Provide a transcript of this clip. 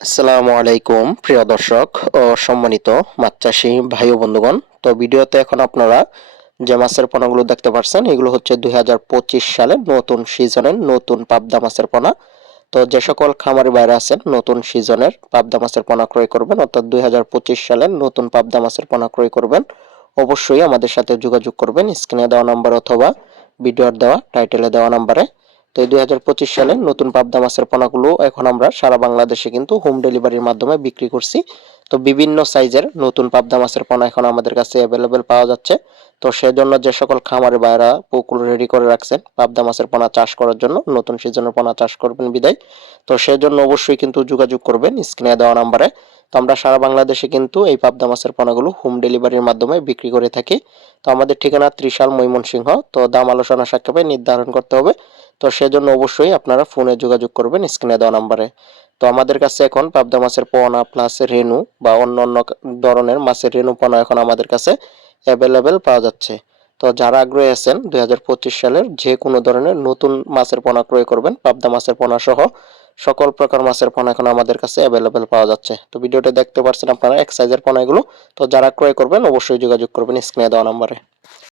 আসসালামু আলাইকুম প্রিয় দর্শক ও সম্মানিত মাছ চাষী ভাই ও বন্ধুগণ। তো ভিডিওতে এখন আপনারা যে মাছের পোনাগুলো দেখতে পাচ্ছেন এগুলো হচ্ছে 2025 সালের নতুন সিজনের নতুন পাবদা মাছের পোনা। তো যে সকল খামারি ভাইরা আছেন নতুন সিজনের পাবদা মাছের পোনা ক্রয় করবেন অর্থাৎ 2025 সালের নতুন পাবদা মাছের পোনা ক্রয় করবেন, অবশ্যই আমাদের সাথে যোগাযোগ করবেন স্ক্রিনে দেওয়া নাম্বার অথবা ভিডিওর দেওয়া টাইটেলে দেওয়া নাম্বারে। তো এই 2025 সালের নতুন পাবদা মাছের পোনাগুলো এখন আমরা সারা বাংলাদেশে কিন্তু হোম ডেলিভারির মাধ্যমে বিক্রি করছি। তো বিভিন্ন সাইজের নতুন পাবদা মাছের পোনা এখন আমাদের কাছে অ্যাভেলেবেল পাওয়া যাচ্ছে। তো সেজন্য যে সকল খামারি ভাইরা পুকুর রেডি করে রাখছেন পাবদা মাছের পোনা চাষ করার জন্য, নতুন সিজনের পোনা চাষ করবেন বিদায়, তো সেজন্য অবশ্যই কিন্তু যোগাযোগ করবেন স্ক্রিনে দেওয়া নাম্বারে। তো আমরা সারা বাংলাদেশে কিন্তু এই পাবদা মাছের পোনাগুলো হোম ডেলিভারির মাধ্যমে বিক্রি করে থাকি। তো আমাদের ঠিকানা ত্রিশাল ময়মনসিংহ। তো দাম আলোচনা সাপেক্ষে নির্ধারণ করতে হবে। তো সেজন্য অবশ্যই আপনারা ফোনে যোগাযোগ করবেন স্ক্রিনে দেওয়া নাম্বারে। তো আমাদের কাছে এখন পাবদা মাছের পোনা প্লাস রেনু বা অন্য অন্য ধরনের মাছের রেনু পোনা এখন আমাদের কাছে অ্যাভেলেবেল পাওয়া যাচ্ছে। তো যারা আগ্রহী আছেন 2025 সালের যে কোনো ধরনের নতুন মাছের পোনা ক্রয় করবেন পাবদা মাছের পোনা সহ সকল প্রকার মাছের পোনা এখন আমাদের কাছে অ্যাভেলেবেল পাওয়া যাচ্ছে। তো ভিডিওটা দেখতে পাচ্ছেন আপনারা এক সাইজের পোনা এগুলো। তো যারা ক্রয় করবেন অবশ্যই যোগাযোগ করবেন স্ক্রিনে দেওয়া নাম্বারে।